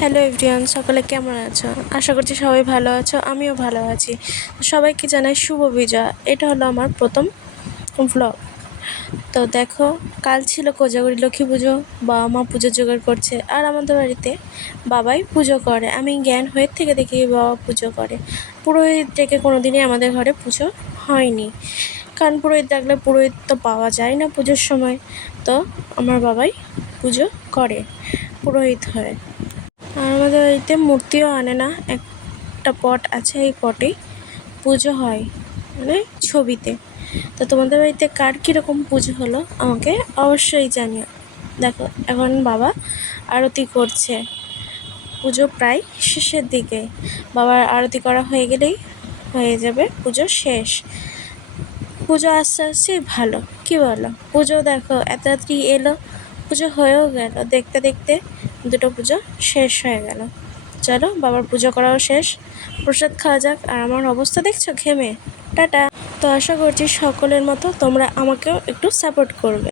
Hello everyone, সকলে কেমন আছো? আশা করছি সবাই ভালো আছো, আমিও ভালো আছি। সবাইকে জানাই শুভ বিজয়া। এটা হলো আমার প্রথম ভ্লগ। তো দেখো, কাল ছিল কোজাগরি লক্ষ্মী পুজো। বাবা মা পুজো জোগাড় করছে, আর আমাদের বাড়িতে বাবাই পুজো করে। আমি জ্ঞান হয়ে থেকে দেখি বাবা পুজো করে। পুরোহিত ডেকে কোনো দিনই আমাদের ঘরে পুজো হয়নি, কারণ পুরোহিত ডাকলে পুরোহিত তো পাওয়া যায় না পুজোর সময়। তো আমার বাবাই পুজো করে, পুরোহিত হয়। আর আমাদের বাড়িতে মূর্তিও আনে না, একটা পট আছে, এই পটেই পুজো হয়, মানে ছবিতে। তো তোমাদের বাড়িতে কার কীরকম পুজো হলো আমাকে অবশ্যই জানিও। দেখো, এখন বাবা আরতি করছে, পুজো প্রায় শেষের দিকে। বাবার আরতি করা হয়ে গেলেই হয়ে যাবে পুজো শেষ। পুজো আস্তে আস্তে ভালো, কি বলো? পুজো দেখো এত রাত্রি এলো, পুজো হয়েও গেল, দেখতে দেখতে দুটো পুজো শেষ হয়ে গেল। চলো, বাবার পুজো করাও শেষ, প্রসাদ খাওয়া যাক। আর আমার অবস্থা দেখছো, ঘেমে। টাটা। তো আশা করছি সকলের মতো তোমরা আমাকেও একটু সাপোর্ট করবে।